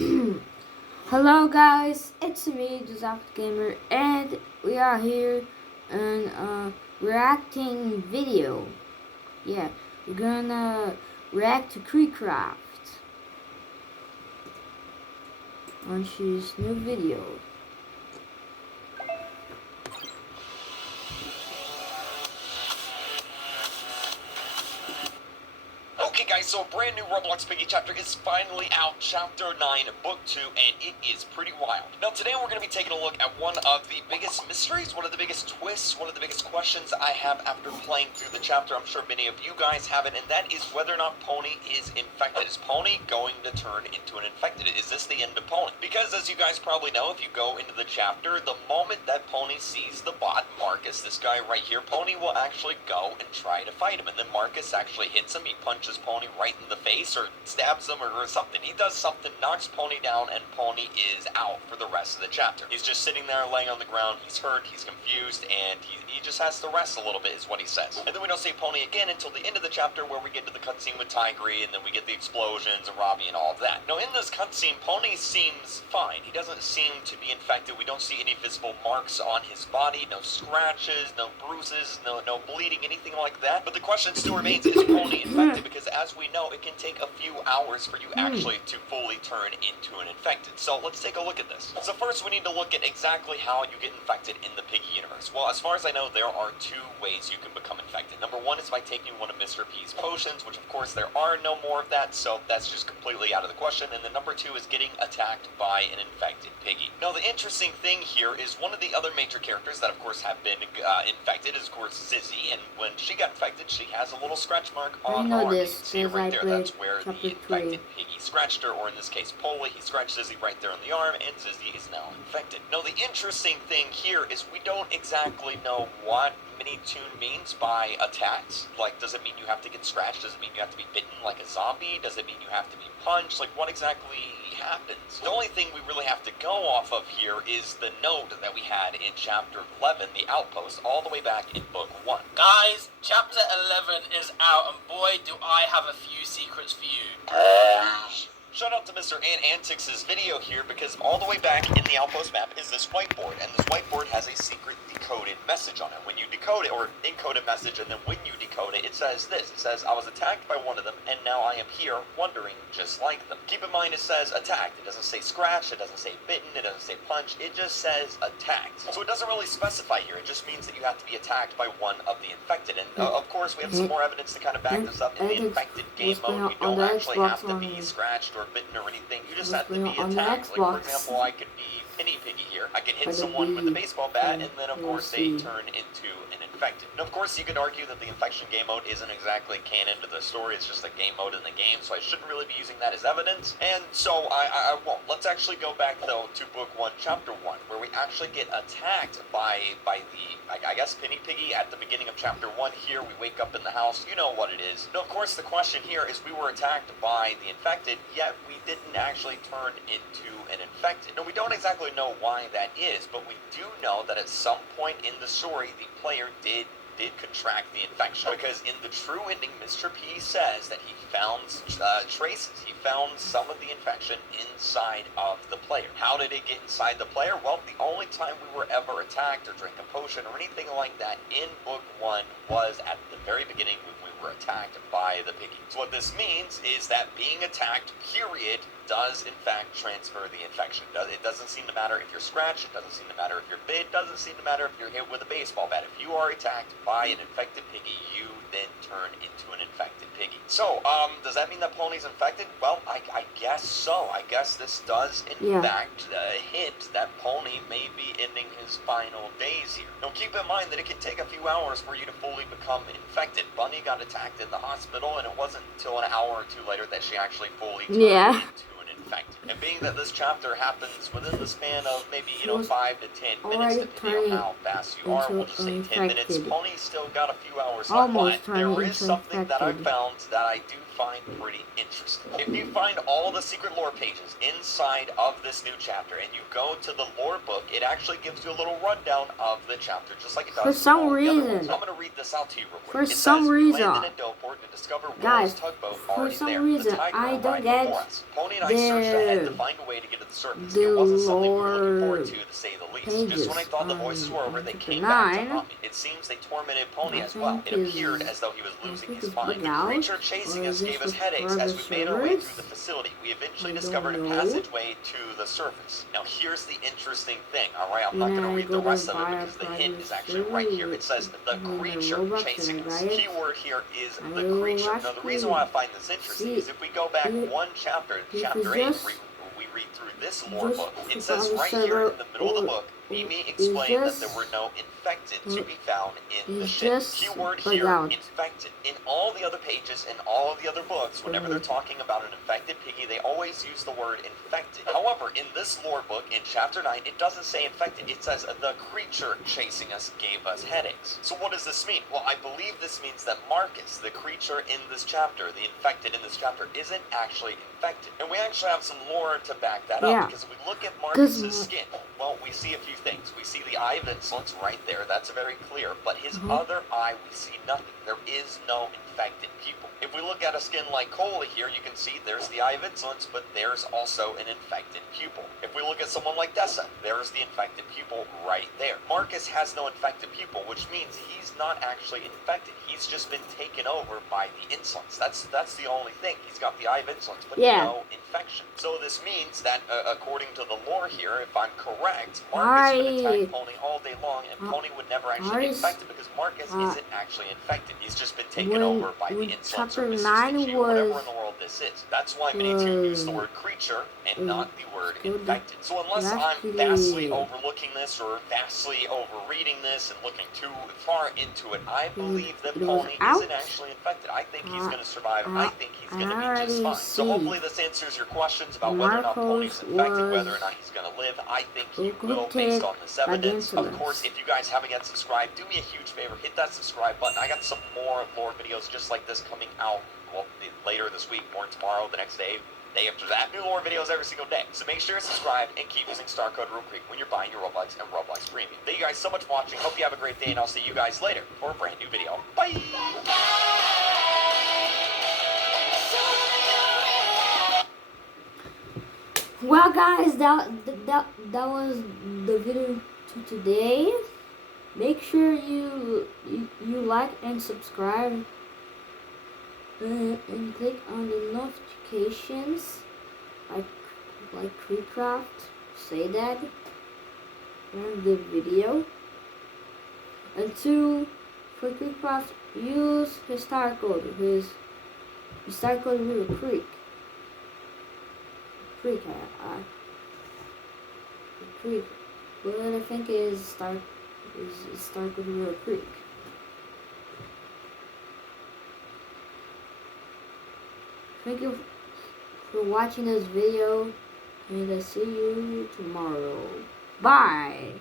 Hello guys, it's me, the Soft Gamer, and we are here in a reacting video. Yeah, we're gonna react to kreekcraft on his new video. Okay guys, so a brand new Roblox Piggy chapter is finally out, Chapter 9, Book 2, and it is pretty wild. Now today we're going to be taking a look at one of the biggest mysteries, one of the biggest twists, one of the biggest questions I have after playing through the chapter. I'm sure many of you guys have it, and that is whether or not Pony is infected. Is Pony going to turn into an infected? Is this the end of Pony? Because as you guys probably know, if you go into the chapter, the moment that Pony sees the bot, Marcus, this guy right here, Pony will actually go and try to fight him, and then Marcus actually hits him. He punches Pony right in the face or stabs him or something. He does something, knocks Pony down, and Pony is out for the rest of the chapter. He's just sitting there laying on the ground. He's hurt, he's confused, and he just has to rest a little bit is what he says. And then we don't see Pony again until the end of the chapter where we get to the cutscene with Tigray, and then we get the explosions and Robbie and all of that. Now in this cutscene, Pony seems fine. He doesn't seem to be infected. We don't see any visible marks on his body, no scratches, no bruises, no bleeding, anything like that. But the question still remains, is Pony infected? Because as we know, it can take a few hours for you actually to fully turn into an infected. So let's take a look at this. So first we need to look at exactly how you get infected in the Piggy universe. Well, as far as I know, there are two ways you can become infected. Number one is by taking one of Mr. P's potions, which of course there are no more of that, so that's just completely out of the question. And then number two is getting attacked by an infected Piggy. Now the interesting thing here is one of the other major characters that of course have been infected is of course Zizzy, and when she got infected, she has a little scratch mark on her arm. You can see it right there. That's where the infected Piggy scratched her, or in this case Polly, he scratched Zizzy right there on the arm, and Zizzy is now infected. Now the interesting thing here is we don't exactly know what mini-tune means by attacks. Like, does it mean you have to get scratched? Does it mean you have to be bitten like a zombie? Does it mean you have to be punched? Like, what exactly happens? The only thing we really have to go off of here is the note that we had in Chapter 11, the Outpost, all the way back in Book 1. Guys, Chapter 11 is out, and boy, do I have a few secrets for you. Shout out to Mr. Antics' video here, because all the way back in the Outpost map is this whiteboard, and this whiteboard has a secret decoded message on it. When you decode it, or encode a message, and then when you decode it, it says this. It says, I was attacked by one of them, and now I am here, wondering just like them. Keep in mind it says attacked. It doesn't say scratched, it doesn't say bitten, it doesn't say punched, it just says attacked. So it doesn't really specify here, it just means that you have to be attacked by one of the infected. And of course we have some more evidence to kind of back this up. In the infected game mode, you don't actually have to be scratched or bitten or anything, you just have to be attacked. Like, for example, I could be Penny Piggy here. I can hit someone with a baseball bat, and then of course they turn into an infected. And of course you could argue that the infection game mode isn't exactly canon to the story, it's just a game mode in the game, so I shouldn't really be using that as evidence, and so I won't. Let's actually go back though to Book 1, Chapter 1, where we actually get attacked by the, I guess, Penny Piggy at the beginning of Chapter 1 here. We wake up in the house, you know what it is. Now of course the question here is we were attacked by the infected, yet we didn't actually turn into an infected. Now we don't exactly know why that is, but we do know that at some point in the story the player did contract the infection, because in the true ending Mr. P says that he found traces. He found some of the infection inside of the player. How did it get inside the player? Well, the only time we were ever attacked or drank a potion or anything like that in Book 1 was at the very beginning when we were attacked by the Piggy. So what this means is that being attacked, period, does in fact transfer the infection. It doesn't seem to matter if you're scratched, it doesn't seem to matter if you're bit, it doesn't seem to matter if you're hit with a baseball bat. If you are attacked by an infected Piggy, you then turn into an infected Piggy. So, does that mean that Pony's infected? Well, I guess so. I guess this does in fact hint that Pony may be ending his final days here. Now keep in mind that it can take a few hours for you to fully become infected. Bunny got attacked in the hospital, and it wasn't until an hour or two later that she actually fully turned into infected. And being that this chapter happens within the span of maybe, 5 to 10 minutes, depending on how fast you are, we'll just say 10 minutes, Pony's still got a few hours left. But there is something that I found that I do find pretty interesting. If you find all the secret lore pages inside of this new chapter and you go to the lore book, it actually gives you a little rundown of the chapter, just like it does For some all the other reason. ones. So I'm going to read this out to you real quick. For It some says, reason. landed in Dopeport to discover Guys, Willow's tugboat for already some there. reason, The tiger I arrived don't get before us. Pony and I searched ahead to find a way to get to the surface. the It wasn't something we were looking lore forward to say the least. Just pages when I thought the voices were over, on they chapter came back to 9. haunt me. It seems they tormented Pony I as well. think It appeared as though he was losing think his it's mind. The bugged creature out, chasing or us is gave this us headaches as we the made our way servers? through the facility. We eventually I don't discovered a know. passageway to the surface. Now here's the interesting thing, alright? I'm not When going to I read go the to rest of it buy a because the hint private is actually right here. It says the server with my creature Robux chasing and us. buy it, Keyword here is I the will creature. Now the reason why I find this interesting is if we go back one chapter, if chapter it's 8, just- we read through this lore just book. It click says on the right here server in the middle of the book, Mimi explained that there were no infected to be found in the it's ship. just Keyword bugged here, out. infected. In all the other pages, in all of the other books, whenever they're talking about an infected piggy, they always use the word infected. However, in this lore book, in chapter 9, it doesn't say infected. It says the creature chasing us gave us headaches. So what does this mean? Well, I believe this means that Marcus, the creature in this chapter, the infected in this chapter, isn't actually infected. And we actually have some lore to back that Yeah. up, because if we look at Marcus's skin, well, we see a few things. We see the eye of insolence right there. That's very clear. But his other eye, we see nothing. There is no infected pupil. If we look at a skin like Cola here, you can see there's the eye of insolence, but there's also an infected pupil. If we look at someone like Dessa, there's the infected pupil right there. Marcus has no infected pupil, which means he's not actually infected. He's just been taken over by the insolence. That's the only thing. He's got the eye of insolence, but no infection. So this means that, according to the lore here, if I'm correct, Marcus would attack Pony all day long, and Pony would never actually get infected because Marcus isn't actually infected. He's just been taken over by the insolence or Mrs. Q, whatever in the world this is. That's why many two use the word creature and not the word infected. So unless I'm vastly overlooking this or vastly overreading this and looking too far into it, I believe that Pony isn't actually infected. I think he's going to survive. I think he's going to be just fine. So hopefully this answers your questions about whether or not Pony's infected, whether or not he's going to live. I think he will based on this evidence. Of course, if you guys haven't yet subscribed, do me a huge favor, hit that subscribe button. I got some more lore videos just like this coming out, well, later this week, more tomorrow, the next day after that. New lore videos every single day. So make sure you're subscribed and keep using star code RealCreek when you're buying your Roblox and Roblox Premium. Thank you guys so much for watching. Hope you have a great day, and I'll see you guys later for a brand new video. Bye! Well, guys, that was the video to today. Make sure you like and subscribe, and click on the notifications, like kreekcraft say that in the video. And for kreekcraft, use his star code. His star code will Creek. Creek, Creek, but I think is start with Real Creek. Thank you for watching this video, and I'll see you tomorrow. Bye.